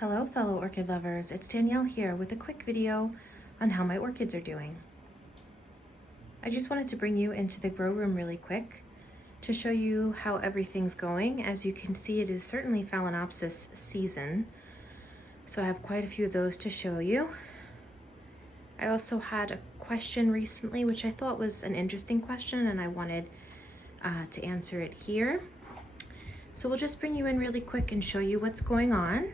Hello fellow orchid lovers, it's Danielle here with a quick video on how my orchids are doing. I just wanted to bring you into the grow room really quick to show you how everything's going. As you can see, it is certainly Phalaenopsis season, so I have quite a few of those to show you. I also had a question recently which I thought was an interesting question, and I wanted to answer it here. So we'll just bring you in really quick and show you what's going on.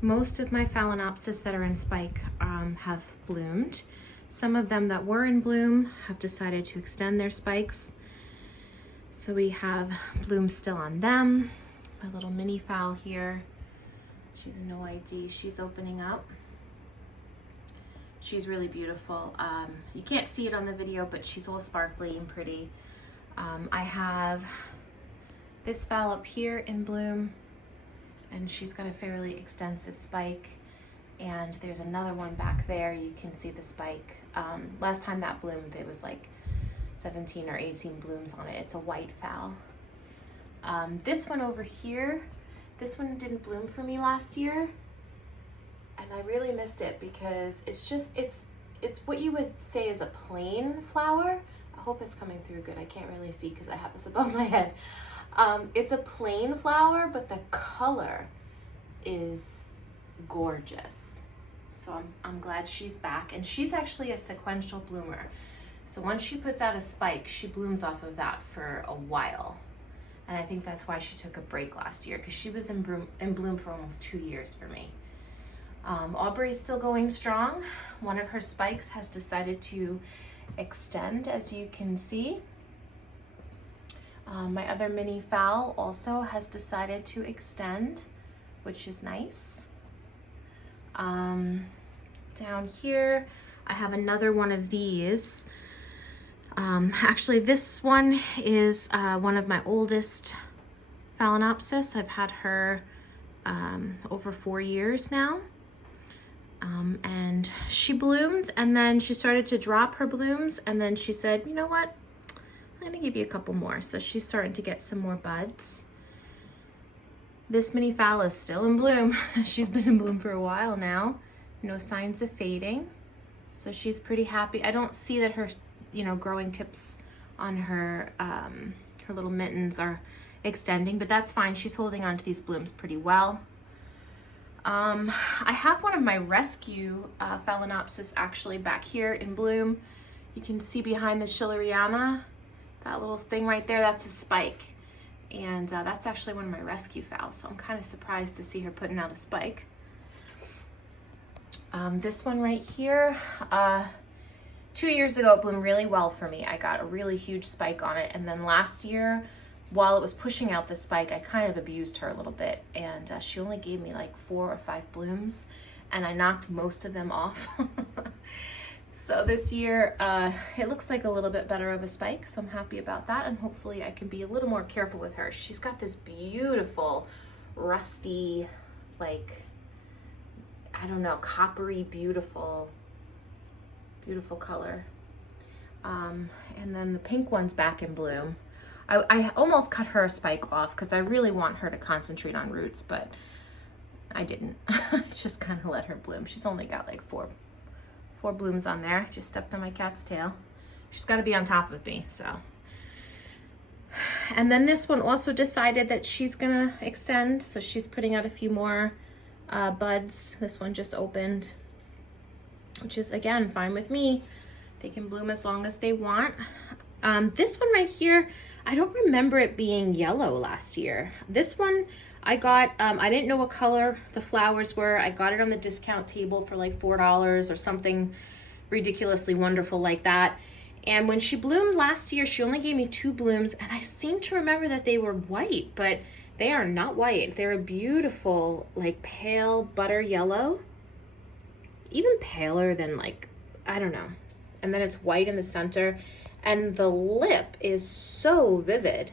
Most of my Phalaenopsis that are in spike have bloomed. Some of them that were in bloom have decided to extend their spikes. So we have blooms still on them. My little mini phal here, she's a no ID, she's opening up. She's really beautiful. You can't see it on the video, but she's all sparkly and pretty. I have this phal up here in bloom, and she's got a fairly extensive spike, and there's another one back there. You can see the spike. Last time that bloomed, there was like 17 or 18 blooms on it. It's a white phal. This one over here, this one didn't bloom for me last year, and I really missed it because it's what you would say is a plain flower. I hope it's coming through good. I can't really see because I have this above my head. It's a plain flower, but the color is gorgeous. So I'm glad she's back, and she's actually a sequential bloomer. So once she puts out a spike, she blooms off of that for a while. And I think that's why she took a break last year, because she was in bloom for almost 2 years for me. Aubrey's still going strong. One of her spikes has decided to extend, as you can see. My other mini phal also has decided to extend, which is nice. Down here, I have another one of these. Actually, this one is one of my oldest Phalaenopsis. I've had her over 4 years now. And she bloomed, and then she started to drop her blooms, and then she said, you know what? I'm gonna give you a couple more. So she's starting to get some more buds. This mini phal is still in bloom. She's been in bloom for a while now. No signs of fading. So she's pretty happy. I don't see that her, growing tips on her, her little mittens are extending, but that's fine. She's holding on to these blooms pretty well. I have one of my rescue Phalaenopsis actually back here in bloom. You can see behind the Schilleriana, that little thing right there, that's a spike. And that's actually one of my rescue phals, so I'm kind of surprised to see her putting out a spike. This one right here, 2 years ago it bloomed really well for me. I got a really huge spike on it, and then last year, while it was pushing out the spike, I kind of abused her a little bit, and she only gave me like 4 or 5 blooms, and I knocked most of them off. So this year, it looks like a little bit better of a spike, so I'm happy about that, and hopefully I can be a little more careful with her. She's got this beautiful, rusty, like, I don't know, coppery, beautiful color. And then the pink one's back in bloom. I almost cut her a spike off because I really want her to concentrate on roots, but I didn't. I just kind of let her bloom. She's only got like four blooms on there. Just stepped on my cat's tail. She's got to be on top of me, so. And then this one also decided that she's gonna extend, so she's putting out a few more buds. This one just opened, which is again fine with me. They can bloom as long as they want. This one right here, I don't remember it being yellow last year. This one I got, I didn't know what color the flowers were. I got it on the discount table for like $4 or something ridiculously wonderful like that. And when she bloomed last year, she only gave me 2 blooms, and I seem to remember that they were white, but they are not white. They're a beautiful, like pale butter yellow, even paler than like, I don't know. And then it's white in the center. And the lip is so vivid.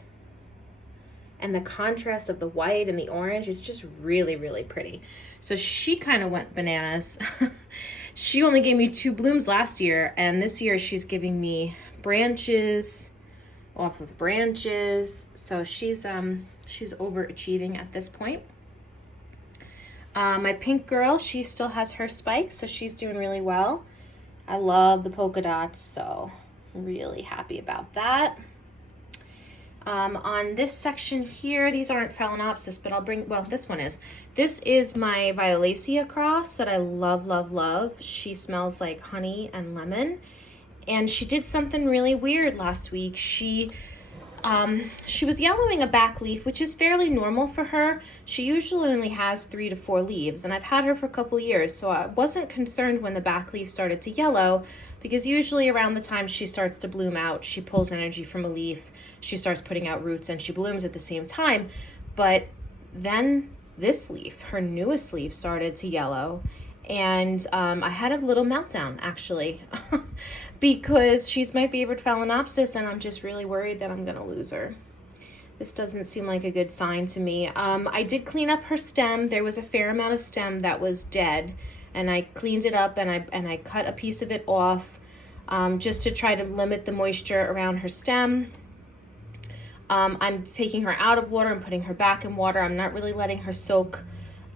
And the contrast of the white and the orange is just really, really pretty. So she kind of went bananas. She only gave me 2 blooms last year, and this year she's giving me branches off of branches. So she's overachieving at this point. My pink girl, she still has her spikes, so she's doing really well. I love the polka dots, so I'm really happy about that. On this section here, these aren't Phalaenopsis, but I'll bring, well, this one is. This is my Violacea cross that I love, love, love. She smells like honey and lemon. And she did something really weird last week. She was yellowing a back leaf, which is fairly normal for her. She usually only has 3 to 4 leaves, and I've had her for a couple years, so I wasn't concerned when the back leaf started to yellow, because usually around the time she starts to bloom out, she pulls energy from a leaf, she starts putting out roots, and she blooms at the same time. But then this leaf, her newest leaf, started to yellow, and I had a little meltdown, actually, because she's my favorite Phalaenopsis, and I'm just really worried that I'm gonna lose her. This doesn't seem like a good sign to me. I did clean up her stem. There was a fair amount of stem that was dead, and I cleaned it up, and I cut a piece of it off just to try to limit the moisture around her stem. I'm taking her out of water and putting her back in water. I'm not really letting her soak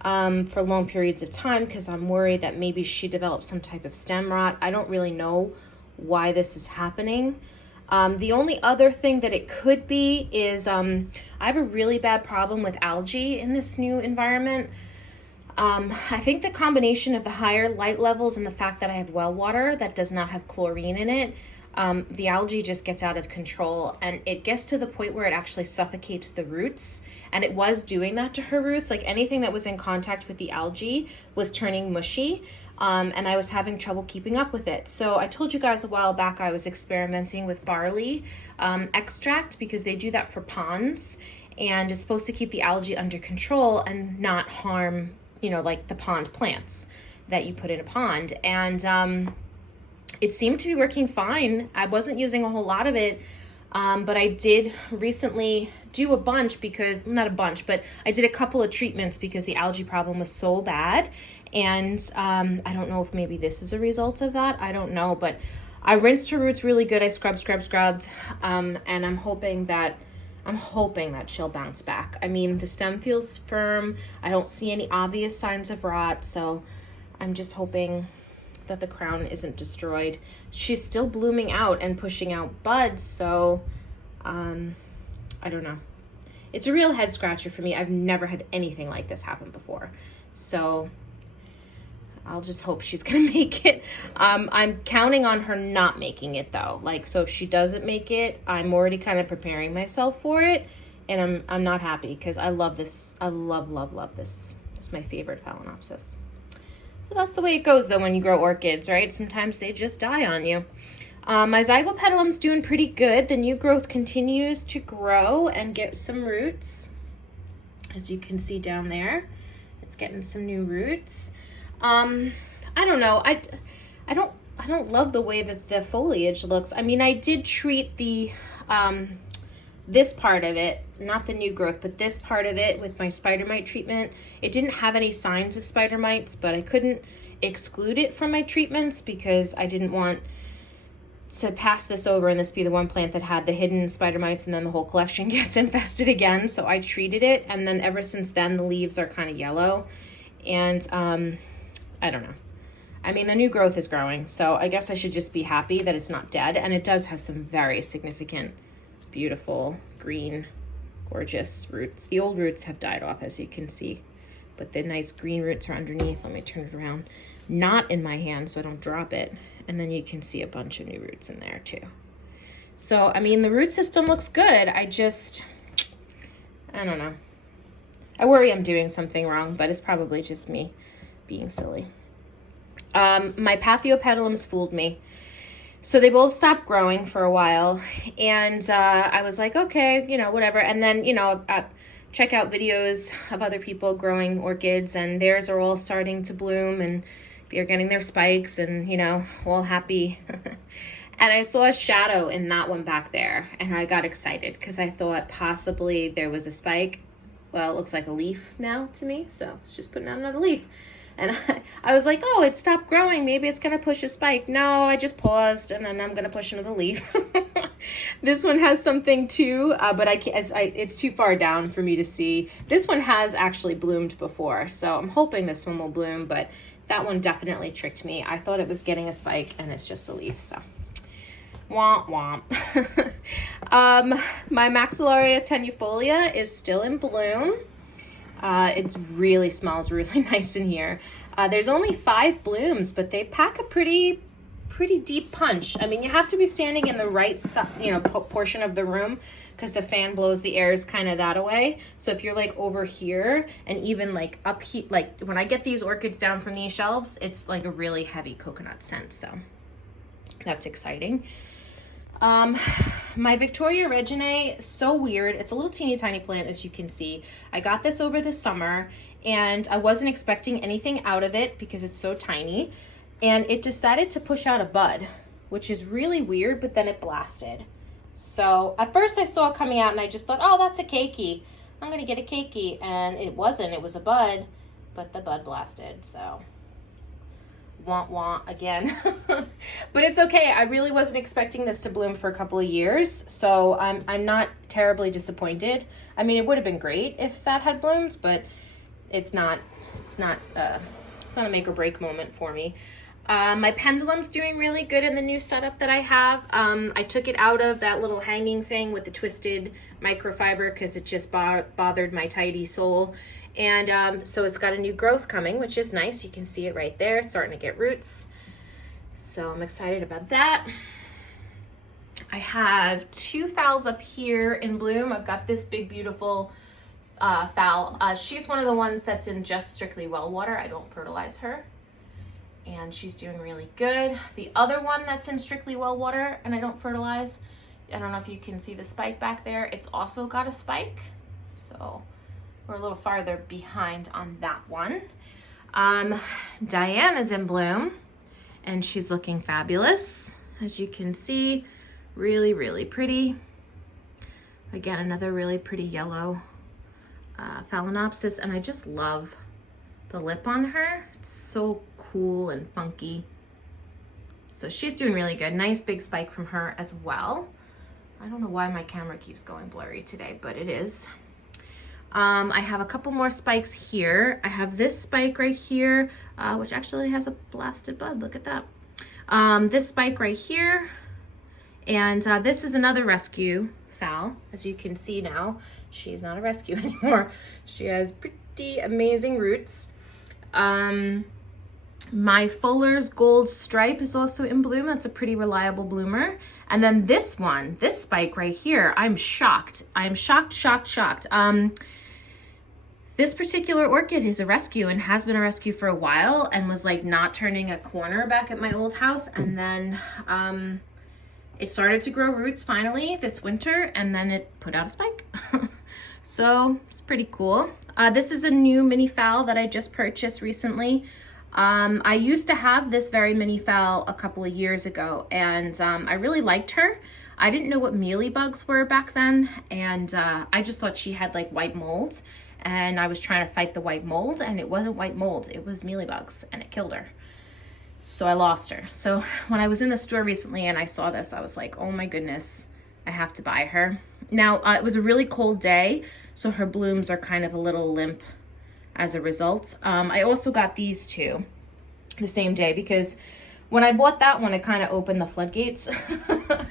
for long periods of time because I'm worried that maybe she developed some type of stem rot. I don't really know why this is happening. The only other thing that it could be is I have a really bad problem with algae in this new environment. I think the combination of the higher light levels and the fact that I have well water that does not have chlorine in it, the algae just gets out of control, and it gets to the point where it actually suffocates the roots. And it was doing that to her roots. Like anything that was in contact with the algae was turning mushy, and I was having trouble keeping up with it. So I told you guys a while back I was experimenting with barley extract, because they do that for ponds, and it's supposed to keep the algae under control and not harm, you know, like the pond plants that you put in a pond. And it seemed to be working fine. I wasn't using a whole lot of it, but I did recently do a bunch because, not a bunch, but I did a couple of treatments because the algae problem was so bad. And I don't know if maybe this is a result of that. I don't know, but I rinsed her roots really good. I scrubbed, and I'm hoping that she'll bounce back. I mean, the stem feels firm. I don't see any obvious signs of rot, so I'm just hoping that the crown isn't destroyed. She's still blooming out and pushing out buds, so I don't know. It's a real head scratcher for me. I've never had anything like this happen before, so I'll just hope she's gonna make it. I'm counting on her not making it though. Like, so if she doesn't make it, I'm already kind of preparing myself for it, and I'm not happy because I love this. I love this. It's my favorite Phalaenopsis. So that's the way it goes though when you grow orchids, right? Sometimes they just die on you. My Zygopedulum's doing pretty good. The new growth continues to grow and get some roots. As you can see down there, it's getting some new roots. I don't know. I don't love the way that the foliage looks. I mean, I did treat the this part of it, not the new growth, but this part of it with my spider mite treatment. It didn't have any signs of spider mites, but I couldn't exclude it from my treatments because I didn't want to pass this over and this be the one plant that had the hidden spider mites and then the whole collection gets infested again. So I treated it, and then ever since then the leaves are kind of yellow, and I don't know. I mean, the new growth is growing, so I guess I should just be happy that it's not dead. And it does have some very significant, beautiful, green, gorgeous roots. The old roots have died off, as you can see, but the nice green roots are underneath. Let me turn it around. Not in my hand so I don't drop it. And then you can see a bunch of new roots in there too. So, I mean, the root system looks good. I don't know. I worry I'm doing something wrong, but it's probably just me being silly. My Paphiopedilums fooled me. So they both stopped growing for a while, and I was like, okay, you know, whatever. And then, you know, check out videos of other people growing orchids, and theirs are all starting to bloom, and they're getting their spikes, and, you know, all happy. And I saw a shadow in that one back there, and I got excited because I thought possibly there was a spike. Well, it looks like a leaf now to me, so it's just putting out another leaf. And I was like, oh, it stopped growing. Maybe it's going to push a spike. No, I just paused, and then I'm going to push another leaf. This one has something too, but it's too far down for me to see. This one has actually bloomed before, so I'm hoping this one will bloom, but that one definitely tricked me. I thought it was getting a spike and it's just a leaf, so womp womp. My Maxillaria Tenufolia is still in bloom. It really smells really nice in here. There's only 5 blooms, but they pack a pretty deep punch. I mean, you have to be standing in the right, portion of the room because the fan blows the airs kind of that away. So if you're like over here and even like up here, like when I get these orchids down from these shelves, it's like a really heavy coconut scent. So that's exciting. My Victoria Reginae, so weird. It's a little teeny tiny plant, as you can see. I got this over the summer and I wasn't expecting anything out of it because it's so tiny. And it decided to push out a bud, which is really weird, but then it blasted. So at first I saw it coming out and I just thought, oh, that's a keiki. I'm gonna get a keiki. And it wasn't, it was a bud, but the bud blasted, so. Want again. But it's okay. I really wasn't expecting this to bloom for a couple of years, so I'm not terribly disappointed. I mean, it would have been great if that had bloomed, but it's not a make or break moment for me. My pendulum's doing really good in the new setup that I have. I took it out of that little hanging thing with the twisted microfiber because it just bothered my tidy soul. And so it's got a new growth coming, which is nice. You can see it right there, it's starting to get roots. So I'm excited about that. I have 2 phals up here in bloom. I've got this big, beautiful phal. She's one of the ones that's in just strictly well water. I don't fertilize her. And she's doing really good. The other one that's in strictly well water and I don't fertilize, I don't know if you can see the spike back there. It's also got a spike. So we're a little farther behind on that one. Diane is in bloom and she's looking fabulous. As you can see, really, really pretty. Again, another really pretty yellow Phalaenopsis, and I just love the lip on her. It's so cool and funky. So she's doing really good. Nice big spike from her as well. I don't know why my camera keeps going blurry today, but it is. I have a couple more spikes here. I have this spike right here, which actually has a blasted bud. Look at that. This spike right here. And this is another rescue phal. As you can see now, she's not a rescue anymore. She has pretty amazing roots. My Fuller's Gold Stripe is also in bloom. That's a pretty reliable bloomer. And then this one, this spike right here, I'm shocked. I'm shocked. This particular orchid is a rescue and has been a rescue for a while and was like not turning a corner back at my old house. And then it started to grow roots finally this winter and then it put out a spike. So it's pretty cool. This is a new mini phal that I just purchased recently. I used to have this very mini phal a couple of years ago and I really liked her. I didn't know what mealybugs were back then and I just thought she had like white mold and I was trying to fight the white mold and it wasn't white mold, it was mealybugs and it killed her. So I lost her. So when I was in the store recently and I saw this, I was like, oh my goodness, I have to buy her. Now it was a really cold day, so her blooms are kind of a little limp as a result. I also got these two the same day because when I bought that one, it kind of opened the floodgates and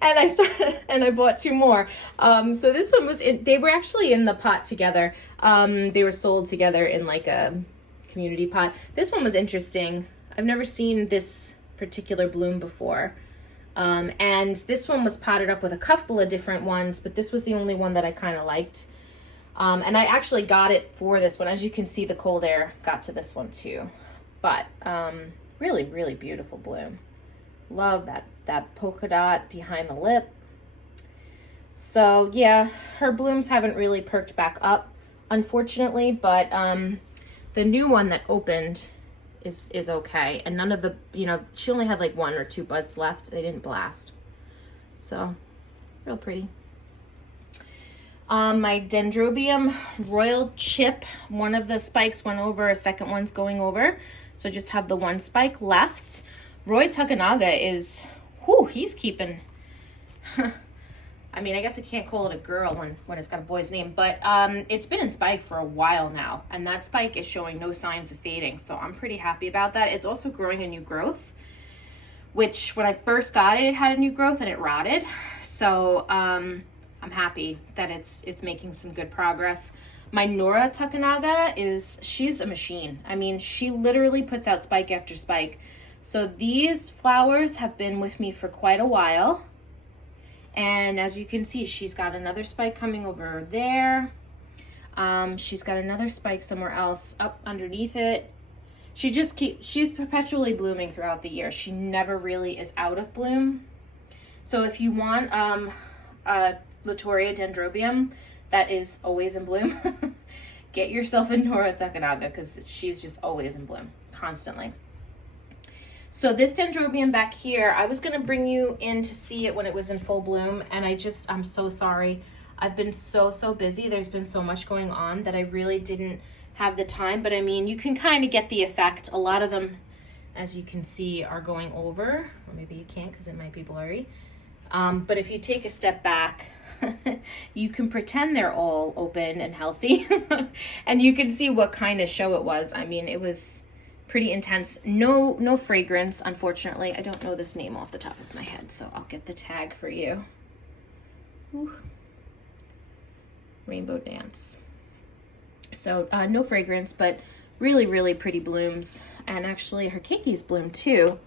I bought 2 more. So this one was, they were actually in the pot together. They were sold together in like a community pot. This one was interesting. I've never seen this particular bloom before. And this one was potted up with a couple of different ones, but this was the only one that I kind of liked. And I actually got it for this one. As you can see, the cold air got to this one too. But really, really beautiful bloom. Love that polka dot behind the lip. So yeah, her blooms haven't really perked back up, unfortunately, but the new one that opened is okay. And none of the, she only had like 1 or 2 buds left. They didn't blast. So, real pretty. My Dendrobium Royal Chip, one of the spikes went over, a second one's going over. So I just have the 1 spike left. Roy Takanaga is, he's keeping I mean, I guess I can't call it a girl when it's got a boy's name, but it's been in spike for a while now, and that spike is showing no signs of fading, so I'm pretty happy about that. It's also growing a new growth, which when I first got it, it had a new growth and it rotted. So I'm happy that it's making some good progress. My Nora Takanaga she's a machine. I mean, she literally puts out spike after spike. So these flowers have been with me for quite a while. And as you can see, she's got another spike coming over there. She's got another spike somewhere else up underneath it. She's perpetually blooming throughout the year. She never really is out of bloom. So if you want Latoria Dendrobium that is always in bloom, get yourself a Nora Takanaga, because she's just always in bloom, constantly. So this Dendrobium back here, I was gonna bring you in to see it when it was in full bloom, and I'm so sorry. I've been so busy. There's been so much going on that I really didn't have the time, but I mean, you can kind of get the effect. A lot of them, as you can see, are going over, or maybe you can't because it might be blurry. But if you take a step back, you can pretend they're all open and healthy, and you can see what kind of show it was. I mean, it was pretty intense. No fragrance, unfortunately. I don't know this name off the top of my head, so I'll get the tag for you. Ooh. Rainbow Dance. So no fragrance, but really pretty blooms. And actually her keikis bloomed too.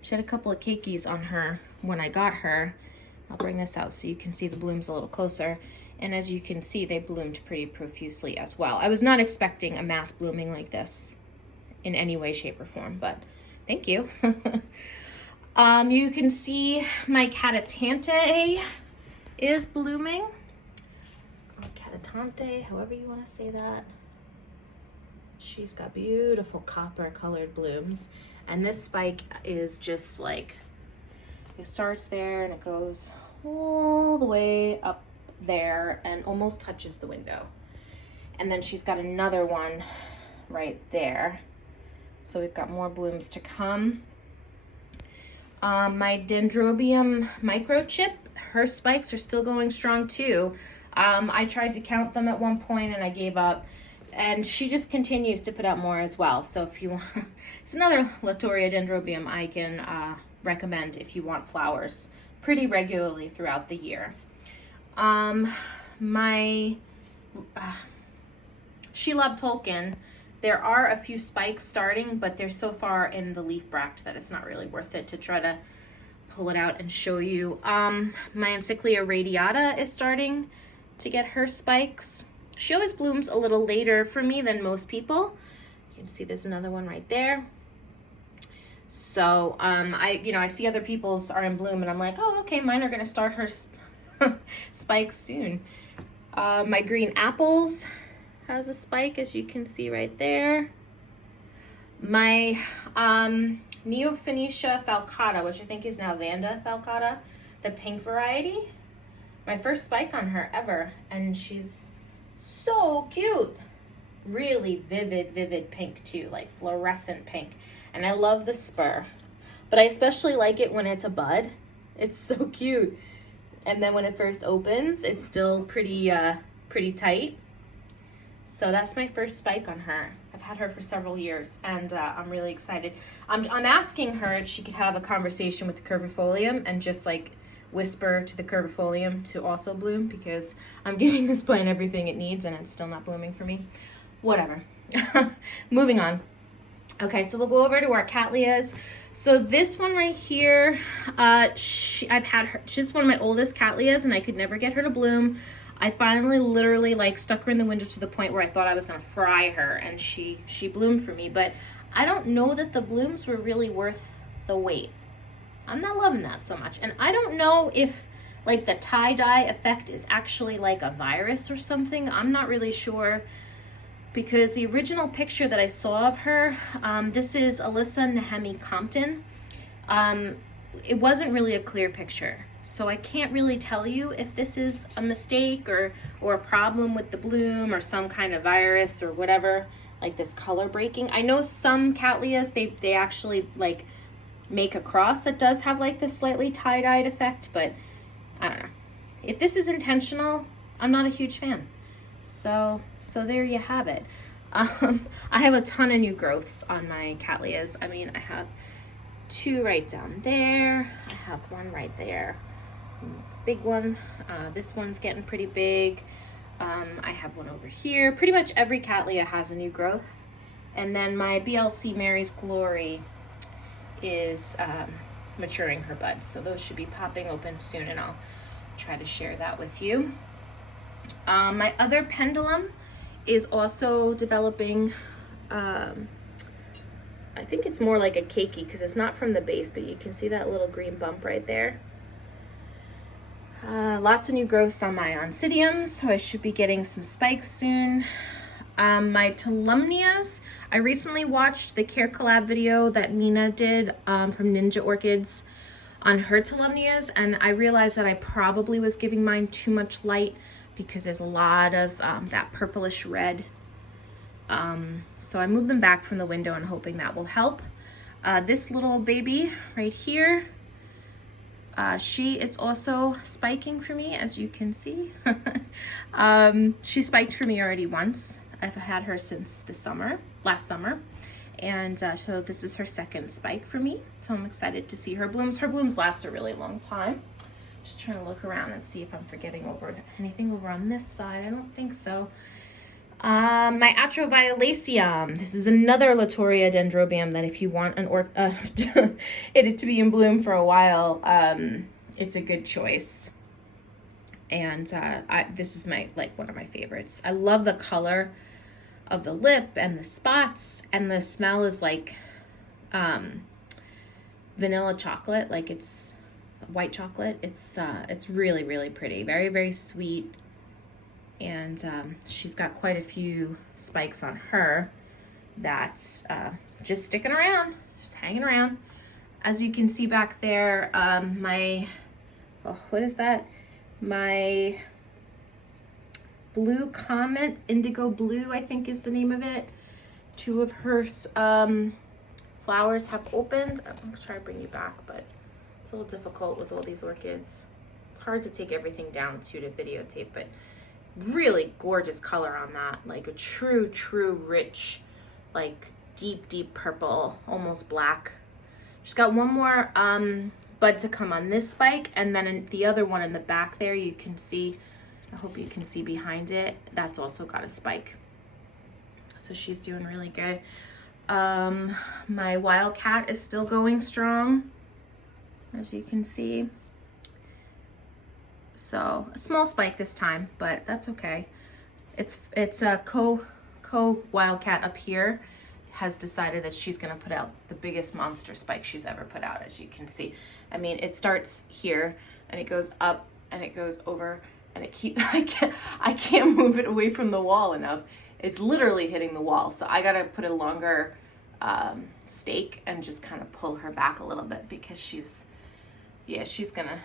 She had a couple of keikis on her when I got her. I'll bring this out so you can see the blooms a little closer. And as you can see, they bloomed pretty profusely as well. I was not expecting a mass blooming like this in any way, shape, or form, but thank you. You can see my Catatante is blooming. Catatante, however you want to say that. She's got beautiful copper colored blooms, and this spike is just like, it starts there and it goes all the way up there and almost touches the window. And then she's got another one right there. So we've got more blooms to come. My Dendrobium microchip, her spikes are still going strong too. I tried to count them at one point and I gave up, and she just continues to put out more as well. So if you want, it's another Latoria Dendrobium I can recommend if you want flowers pretty regularly throughout the year. My Shelob Tolkien, there are a few spikes starting, but they're so far in the leaf bract that it's not really worth it to try to pull it out and show you. My Insiclia Radiata is starting to get her spikes. She always blooms a little later for me than most people. You can see there's another one right there. So I see other people's are in bloom and I'm like, oh, okay, mine are gonna start her spikes soon. My green apples has a spike, as you can see right there. My Neo-Phoenicia Falcata, which I think is now Vanda Falcata, the pink variety, my first spike on her ever, and she's so cute. Really vivid pink too, like fluorescent pink. And I love the spur, but I especially like it when it's a bud. It's so cute. And then when it first opens, it's still pretty tight. So that's my first spike on her. I've had her for several years, and I'm really excited. I'm asking her if she could have a conversation with the curvifolium and just like whisper to the curvifolium to also bloom, because I'm giving this plant everything it needs and it's still not blooming for me. Whatever. Moving on. Okay, so we'll go over to our Cattleyas. So this one right here, I've had her, she's one of my oldest Cattleyas and I could never get her to bloom. I finally literally like stuck her in the window to the point where I thought I was gonna fry her, and she bloomed for me, but I don't know that the blooms were really worth the wait. I'm not loving that so much. And I don't know if like the tie-dye effect is actually like a virus or something. I'm not really sure, because the original picture that I saw of her, this is Alyssa Nehemi Compton. It wasn't really a clear picture. So I can't really tell you if this is a mistake or a problem with the bloom or some kind of virus or whatever, like this color breaking. I know some Cattleyas, they actually like make a cross that does have like this slightly tie-dyed effect, but I don't know. If this is intentional, I'm not a huge fan. So there you have it. I have a ton of new growths on my Cattleyas. I mean, I have 2 right down there. I have 1 right there. It's a big one. This one's getting pretty big. I have 1 over here. Pretty much every Cattleya has a new growth. And then my BLC Mary's Glory is maturing her buds. So those should be popping open soon, and I'll try to share that with you. My other pendulum is also developing. I think it's more like a cakey because it's not from the base, but you can see that little green bump right there. Lots of new growths on my Oncidiums, so I should be getting some spikes soon. My Tolumnias, I recently watched the Care Collab video that Nina did from Ninja Orchids on her Tolumnias, and I realized that I probably was giving mine too much light because there's a lot of that purplish red. So I moved them back from the window and hoping that will help. This little baby right here, she is also spiking for me, as you can see. She spiked for me already once. I've had her since the last summer. And so this is her 2nd spike for me. So I'm excited to see her blooms. Her blooms last a really long time. Just trying to look around and see if I'm forgetting over anything over on this side. I don't think so. My Atroviolaceum. This is another Latoria Dendrobium that if you want it to be in bloom for a while, it's a good choice. And this is one of my favorites. I love the color of the lip and the spots, and the smell is like vanilla chocolate, like it's white chocolate. It's really, really pretty. Very, very sweet. And she's got quite a few spikes on her that's just sticking around, just hanging around. As you can see back there, what is that? My Blue Comet, Indigo Blue, I think is the name of it. 2 of her flowers have opened. I'm gonna try to bring you back, but it's a little difficult with all these orchids. It's hard to take everything down too to videotape, but really gorgeous color on that. Like a true rich, like deep purple, almost black. She's got 1 more bud to come on this spike, and then in the other one in the back there, you can see, I hope you can see behind it, that's also got a spike. So she's doing really good. My Wildcat is still going strong, as you can see. So a small spike this time, but that's okay. It's a co Wildcat up here has decided that she's gonna put out the biggest monster spike she's ever put out, as you can see. I mean, it starts here and it goes up and it goes over, and I can't move it away from the wall enough. It's literally hitting the wall. So I gotta put a longer stake and just kind of pull her back a little bit, because she's gonna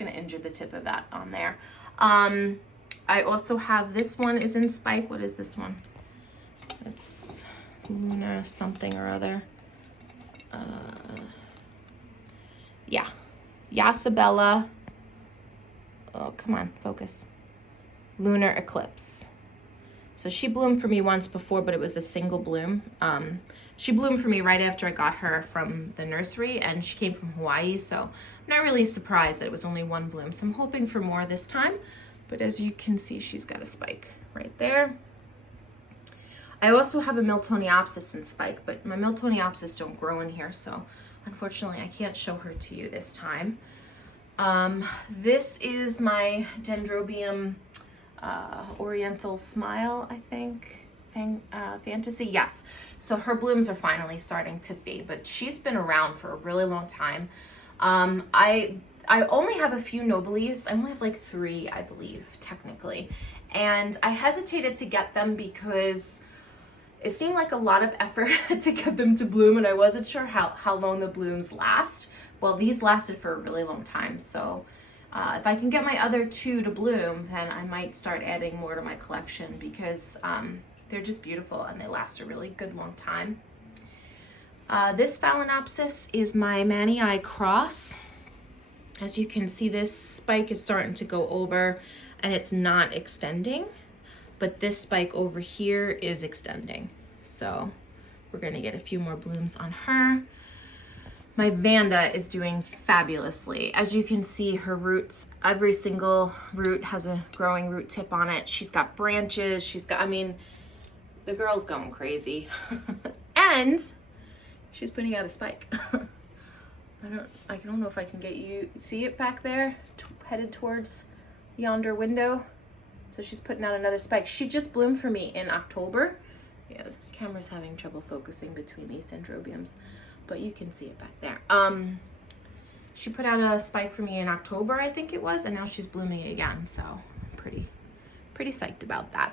injure the tip of that on there. I also have, this one is in spike. What is this one? It's Luna something or other. Yeah, Yasabella. Oh, come on, focus. Lunar Eclipse. So she bloomed for me once before, but it was a single bloom. She bloomed for me right after I got her from the nursery, and she came from Hawaii, so I'm not really surprised that it was only 1 bloom. So I'm hoping for more this time, but as you can see, she's got a spike right there. I also have a Miltoniopsis in spike, but my Miltoniopsis don't grow in here, so unfortunately I can't show her to you this time. This is my Dendrobium Oriental Smile, I think. Fantasy, yes. So her blooms are finally starting to fade, but she's been around for a really long time. I only have a few Nobiles. I only have like 3, I believe, technically. And I hesitated to get them because it seemed like a lot of effort to get them to bloom, and I wasn't sure how long the blooms last. Well, these lasted for a really long time, so if I can get my other 2 to bloom, then I might start adding more to my collection, because they're just beautiful and they last a really good long time. This Phalaenopsis is my Mani Eye Cross. As you can see, this spike is starting to go over and it's not extending, but this spike over here is extending. So we're gonna get a few more blooms on her. My Vanda is doing fabulously. As you can see, her roots, every single root has a growing root tip on it. She's got branches, she's got, I mean, the girl's going crazy. And she's putting out a spike. I don't know if I can get you, see it back there, headed towards yonder window. So she's putting out another spike. She just bloomed for me in October. Yeah, the camera's having trouble focusing between these dendrobiums, but you can see it back there. She put out a spike for me in October, I think it was, and now she's blooming again. So I'm pretty psyched about that.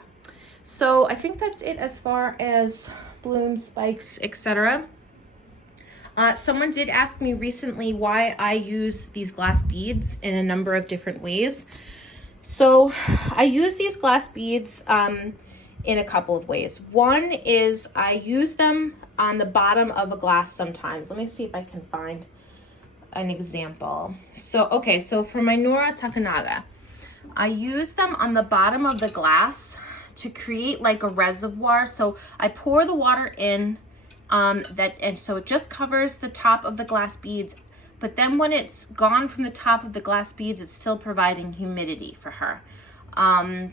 So I think that's it as far as blooms, spikes, etc. Someone did ask me recently why I use these glass beads in a number of different ways. So I use these glass beads in a couple of ways. One is I use them on the bottom of a glass sometimes. Let me see if I can find an example. So, okay, so for my Nora Takanaga, I use them on the bottom of the glass to create like a reservoir. So I pour the water in, and so it just covers the top of the glass beads, but then when it's gone from the top of the glass beads, it's still providing humidity for her.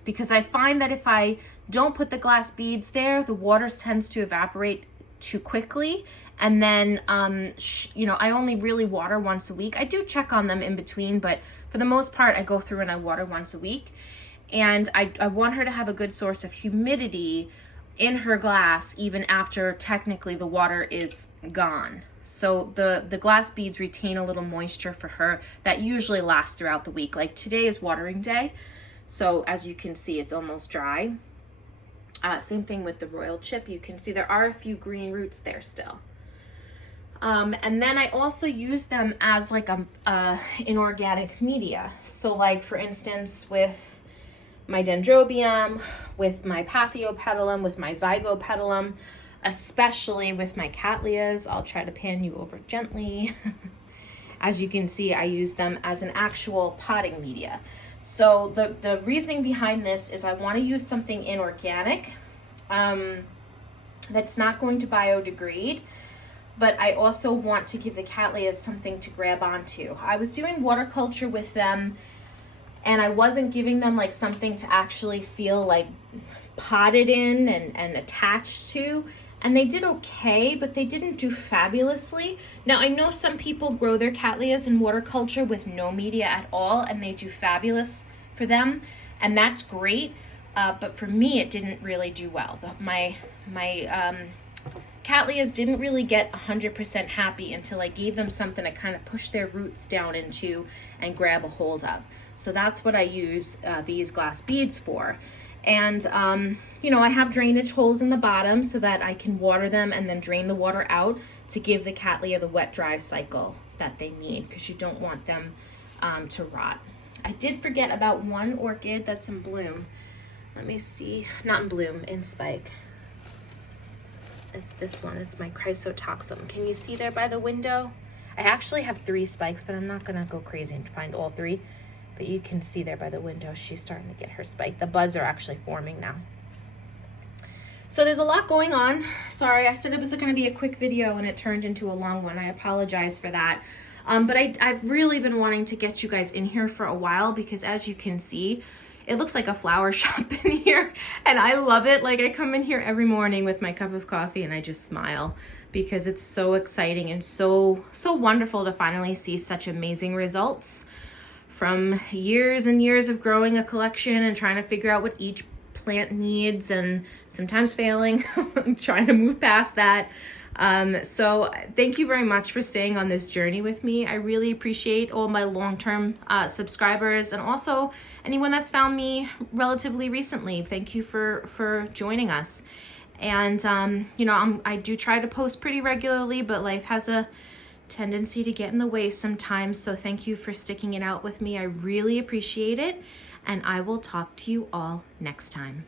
Because I find that if I don't put the glass beads there, the water tends to evaporate too quickly. And then, you know, I only really water once a week. I do check on them in between, but for the most part, I go through and I water once a week. And I want her to have a good source of humidity in her glass even after technically the water is gone. So the glass beads retain a little moisture for her that usually lasts throughout the week. Like today is watering day, so as you can see, it's almost dry. Same thing with the royal chip. You can see there are a few green roots there still. And then I also use them as like inorganic media. So like for instance with my Dendrobium, with my Phalaenopsis, with my Zygopedulum, especially with my Cattleyas. I'll try to pan you over gently. As you can see, I use them as an actual potting media. So the reasoning behind this is I want to use something inorganic that's not going to biodegrade, but I also want to give the Cattleyas something to grab onto. I was doing water culture with them, and I wasn't giving them like something to actually feel like potted in and attached to. And they did okay, but they didn't do fabulously. Now, I know some people grow their Cattleyas in water culture with no media at all, and they do fabulous for them, and that's great. But for me, it didn't really do well. My Cattleyas didn't really get 100% happy until I gave them something to kind of push their roots down into and grab a hold of. So that's what I use these glass beads for. And, you know, I have drainage holes in the bottom so that I can water them and then drain the water out to give the Cattleya the wet-dry cycle that they need, because you don't want them to rot. I did forget about one orchid that's in bloom. Let me see. Not in bloom, in spike. It's this one. It's my Chrysotoxin. Can you see there by the window? I actually have 3 spikes, but I'm not going to go crazy and find all 3. But you can see there by the window, she's starting to get her spike. The buds are actually forming now. So there's a lot going on. Sorry, I said it was going to be a quick video and it turned into a long one. I apologize for that. But I've really been wanting to get you guys in here for a while, because as you can see, it looks like a flower shop in here, and I love it. Like, I come in here every morning with my cup of coffee and I just smile, because it's so exciting and so wonderful to finally see such amazing results from years and years of growing a collection and trying to figure out what each plant needs, and sometimes failing, trying to move past that. So thank you very much for staying on this journey with me. I really appreciate all my long-term subscribers, and also anyone that's found me relatively recently. Thank you for joining us. And you know, I do try to post pretty regularly, but life has a tendency to get in the way sometimes. So thank you for sticking it out with me. I really appreciate it, and I will talk to you all next time.